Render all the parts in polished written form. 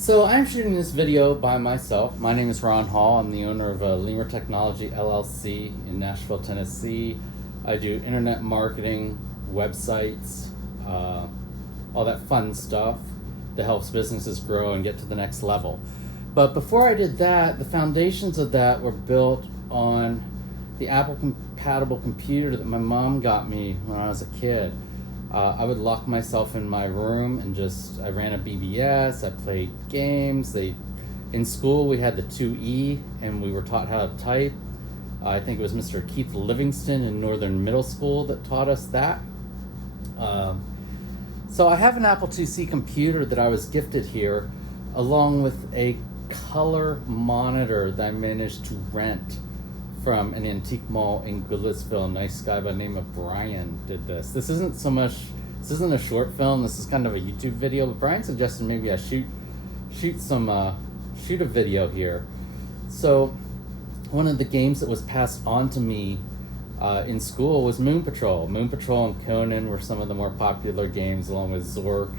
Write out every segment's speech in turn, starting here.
So I'm shooting this video by myself. My name is Ron Hall. I'm the owner of Lemur Technology LLC in Nashville, Tennessee. I do internet marketing, websites, all that fun stuff that helps businesses grow and get to the next level. But before I did that, the foundations of that were built on the Apple compatible computer that my mom got me when I was a kid. I would lock myself in my room and I ran a BBS, I played games. In school we had the 2E and we were taught how to type. I think it was Mr. Keith Livingston in Northern Middle School that taught us that. So I have an Apple IIc computer that I was gifted here, along with a color monitor that I managed to rent from an antique mall in Goodlettsville. A nice guy by the name of Brian did this. This isn't a short film, this is kind of a YouTube video, but Brian suggested maybe I shoot a video here. So one of the games that was passed on to me in school was Moon Patrol. Moon Patrol and Conan were some of the more popular games, along with Zork.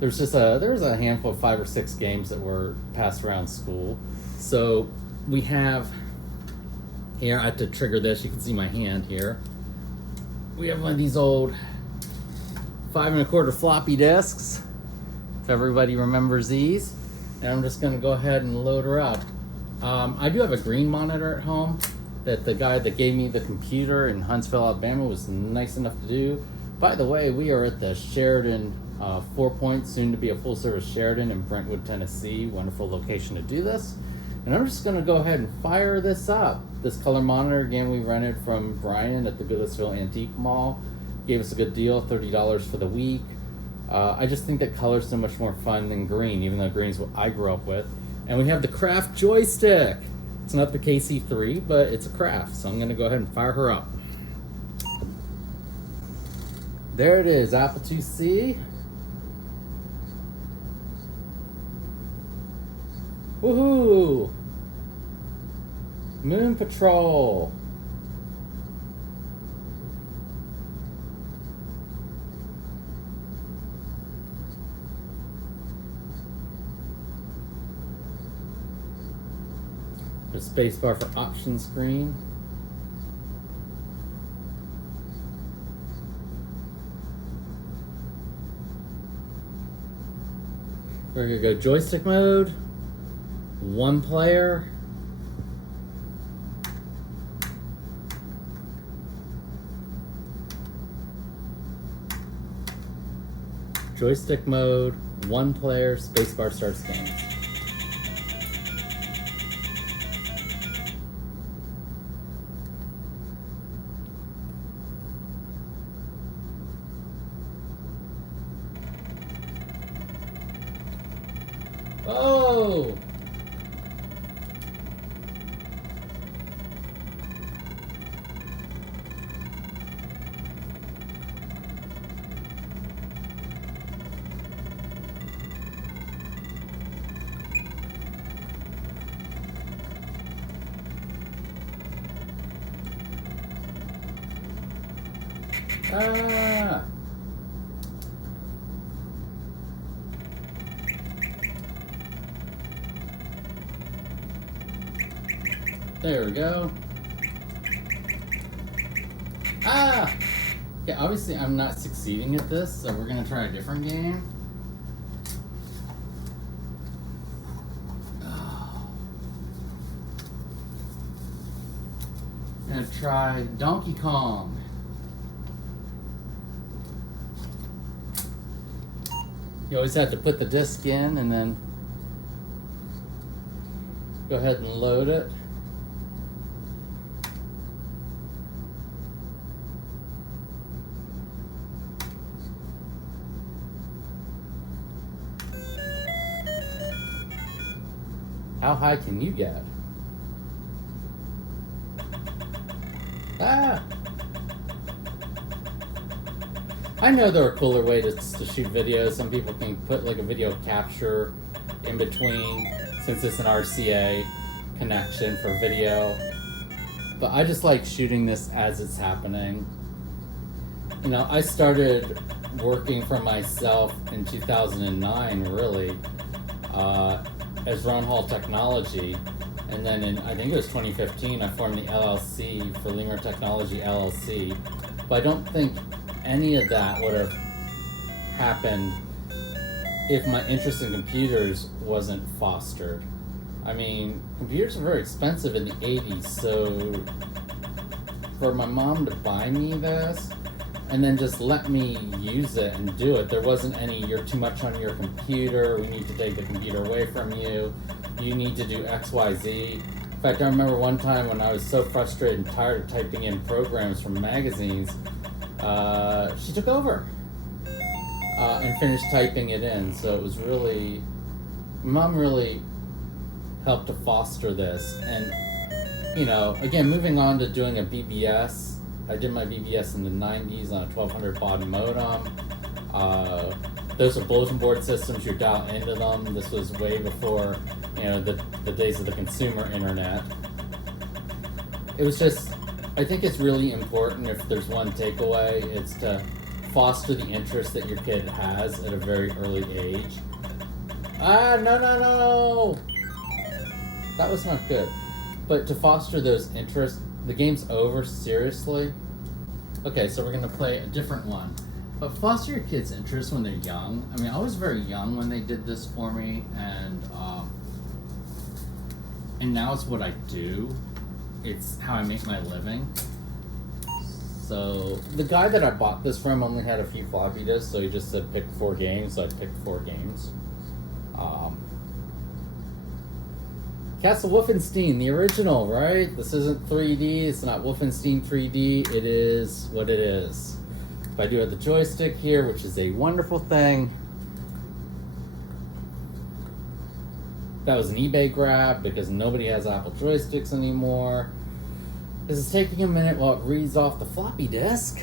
There was a handful of 5 or 6 games that were passed around school. So we have here, I have to trigger this, you can see my hand here. We have one of these old 5 1/4 floppy disks, if everybody remembers these. And I'm just gonna go ahead and load her up. I do have a green monitor at home that the guy that gave me the computer in Huntsville, Alabama was nice enough to do. By the way, we are at the Sheridan 4 Points, soon to be a full service Sheridan in Brentwood, Tennessee. Wonderful location to do this. And I'm just gonna go ahead and fire this up. This color monitor, again, we rented from Brian at the Goodlettsville Antique Mall. Gave us a good deal, $30 for the week. I just think that color is so much more fun than green, even though green is what I grew up with. And we have the Craft joystick. It's not the KC3, but it's a Craft. So I'm gonna go ahead and fire her up. There it is, Apple IIc. Woohoo! Moon Patrol. The spacebar for option screen. We're gonna go joystick mode. 1 player. Joystick mode, 1 player, spacebar starts game. Oh! Ah! There we go. Ah! Yeah, obviously I'm not succeeding at this, so we're gonna try a different game. Oh. I'm gonna try Donkey Kong. You always have to put the disc in and then go ahead and load it. How high can you get? Ah! I know there are cooler ways to shoot videos. Some people can put like a video capture in between, since it's an RCA connection for video. But I just like shooting this as it's happening. You know, I started working for myself in 2009, really. as Ron Hall Technology. And then in, I think it was 2015, I formed the LLC for Lemur Technology LLC. But I don't think any of that would have happened if my interest in computers wasn't fostered. I mean, computers were very expensive in the 80s, so for my mom to buy me this and then just let me use it and do it, there wasn't any, you're too much on your computer, we need to take the computer away from you, you need to do XYZ. In fact, I remember one time when I was so frustrated and tired of typing in programs from magazines, she took over and finished typing it in. So it was really, Mom really helped to foster this. And, you know, again, moving on to doing a BBS, I did my BBS in the 90s on a 1200 baud modem. Those are bulletin board systems, you dial into them. This was way before, you know, the days of the consumer internet. It was just, I think it's really important, if there's one takeaway, it's to foster the interest that your kid has at a very early age. No! That was not good. But to foster those interests, the game's over, seriously. Okay, so we're gonna play a different one. But foster your kids' interest when they're young. I mean, I was very young when they did this for me, and now it's what I do. It's how I make my living. So the guy that I bought this from only had a few floppy disks, so he just said pick 4 games, so I picked 4 games. Castle Wolfenstein, the original, right? This isn't 3D, it's not Wolfenstein 3D, it is what it is. But I do have the joystick here, which is a wonderful thing. That was an eBay grab because nobody has Apple joysticks anymore. This is taking a minute while it reads off the floppy disk.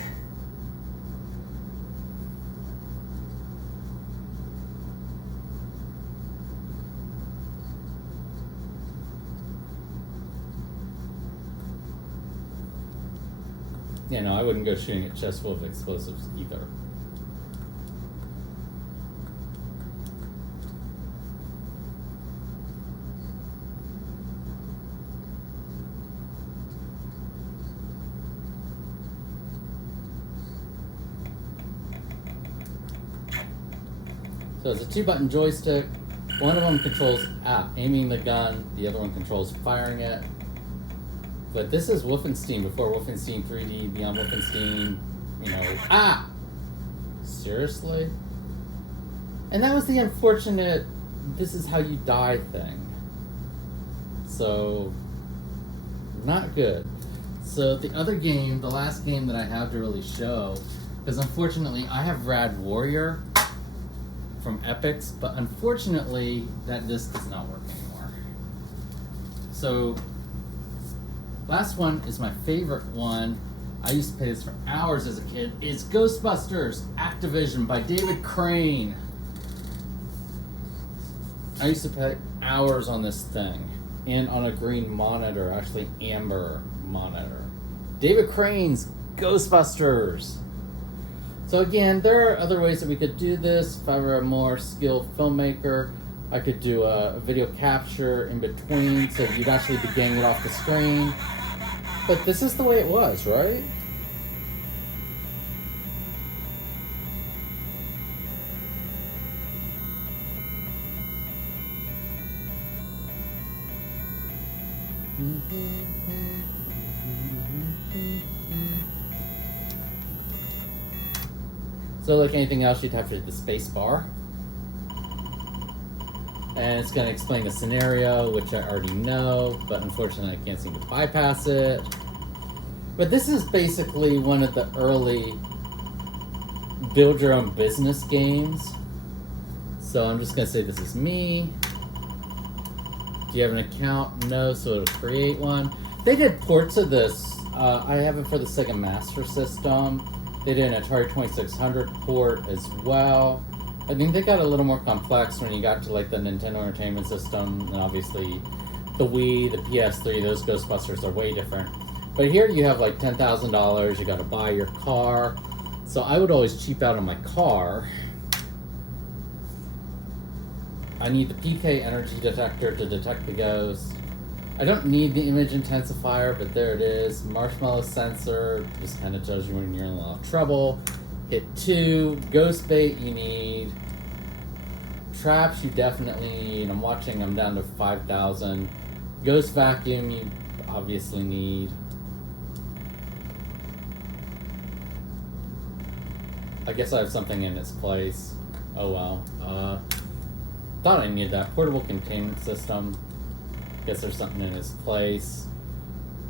Yeah, no, I wouldn't go shooting at chests full of explosives either. So it's a 2-button joystick. One of them controls aiming the gun, the other one controls firing it. But this is Wolfenstein before Wolfenstein 3D, beyond Wolfenstein, you know. Seriously? And that was the unfortunate, this is how you die thing. So, not good. So the other game, the last game that I have to really show, because unfortunately I have Rad Warrior from Epix, but unfortunately that disc does not work anymore. So, last one is my favorite one. I used to play this for hours as a kid. It's Ghostbusters Activision by David Crane. I used to play hours on this thing and on a green monitor, actually amber monitor. David Crane's Ghostbusters. So again, there are other ways that we could do this. If I were a more skilled filmmaker, I could do a video capture in between so you'd actually be getting it off the screen. But this is the way it was, right? So like anything else, you'd have to hit the space bar. And it's going to explain the scenario, which I already know, but unfortunately I can't seem to bypass it. But this is basically one of the early build your own business games. So I'm just going to say this is me. Do you have an account? No, so it'll create one. They did ports of this. I have it for the Sega Master System. They did an Atari 2600 port as well. I think they got a little more complex when you got to like the Nintendo Entertainment System, and obviously the Wii, the PS3, those Ghostbusters are way different. But here you have like $10,000, you gotta buy your car. So I would always cheap out on my car. I need the PK energy detector to detect the ghost. I don't need the image intensifier, but there it is. Marshmallow sensor just kind of tells you when you're in a lot of trouble. Hit 2. Ghost bait you need. Traps you definitely need. I'm down to 5,000. Ghost vacuum you obviously need. I guess I have something in its place. Oh well. Thought I needed that. Portable containment system. Guess there's something in its place.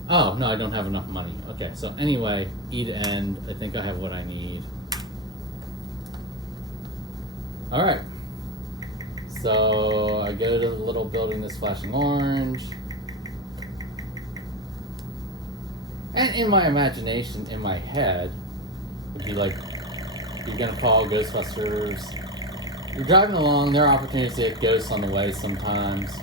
Oh, no, I don't have enough money. Okay, so anyway, E to end. I think I have what I need. Alright. So I go to the little building that's flashing orange. And in my imagination, in my head, would be like, you're gonna call Ghostbusters. You're driving along, there are opportunities to hit ghosts on the way sometimes.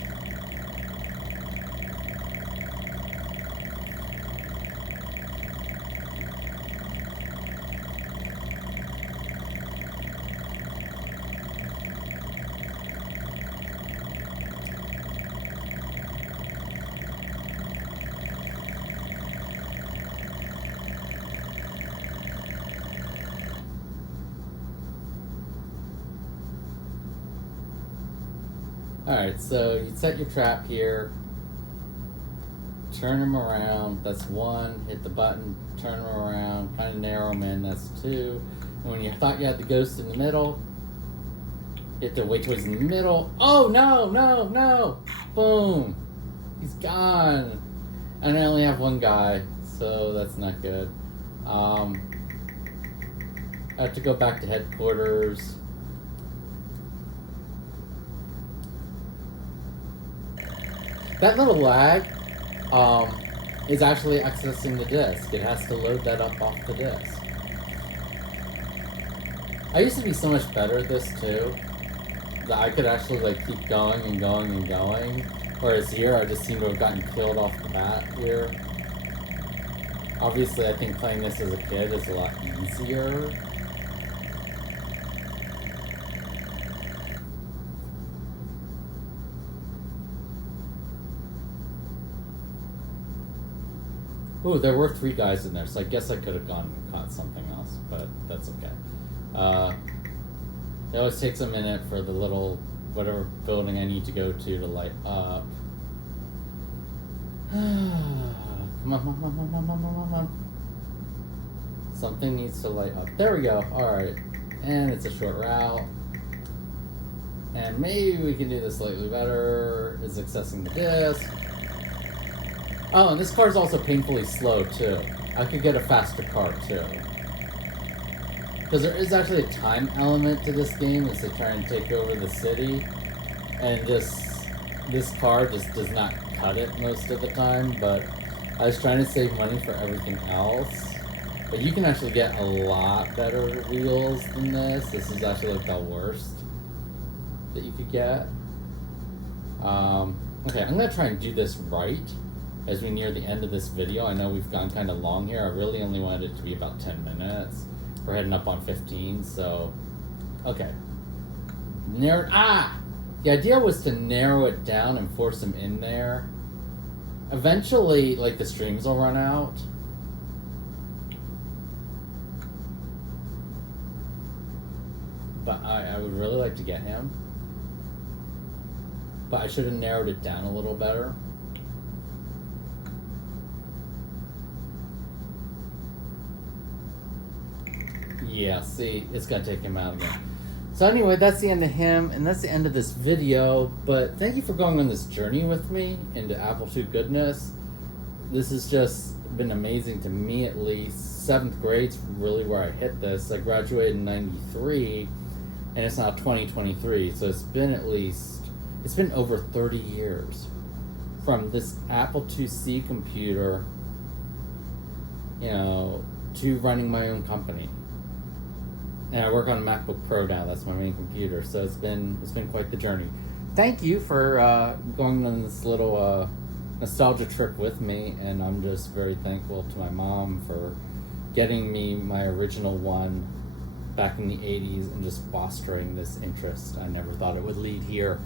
Alright, so you set your trap here, turn them around, that's 1, hit the button, turn them around, kind of narrow them in, that's 2. And when you thought you had the ghost in the middle, you have to wait till he's in the middle. Oh, no! Boom! He's gone! And I only have one guy, so that's not good. I have to go back to headquarters. That little lag is actually accessing the disk. It has to load that up off the disk. I used to be so much better at this too, that I could actually like keep going and going and going. Whereas here, I just seem to have gotten killed off the bat here. Obviously, I think playing this as a kid is a lot easier. Ooh, there were 3 guys in there, so I guess I could have gone and caught something else, but that's okay. It always takes a minute for the little, whatever building I need to go to light up. Come on. Something needs to light up. There we go, alright. And it's a short route. And maybe we can do this slightly better. Is accessing the disk. Oh, and this car is also painfully slow, too. I could get a faster car, too. Because there is actually a time element to this game, is to try and take over the city. And just, this car just does not cut it most of the time, but I was trying to save money for everything else. But you can actually get a lot better wheels than this. This is actually like the worst that you could get. Okay, I'm gonna try and do this right as we near the end of this video. I know we've gone kind of long here. I really only wanted it to be about 10 minutes. We're heading up on 15, so... Okay. The idea was to narrow it down and force them in there. Eventually, like, the streams will run out. But I would really like to get him. But I should have narrowed it down a little better. Yeah, see, it's gonna take him out again. So anyway, that's the end of him, and that's the end of this video. But thank you for going on this journey with me into Apple II goodness. This has just been amazing to me, at least. 7th grade's really where I hit this. I graduated in 93, and it's now 2023, so it's been over 30 years from this Apple IIc computer, you know, to running my own company. And I work on a MacBook Pro now. That's my main computer. So it's been quite the journey. Thank you for going on this little nostalgia trip with me, and I'm just very thankful to my mom for getting me my original one back in the 80s and just fostering this interest. I never thought it would lead here.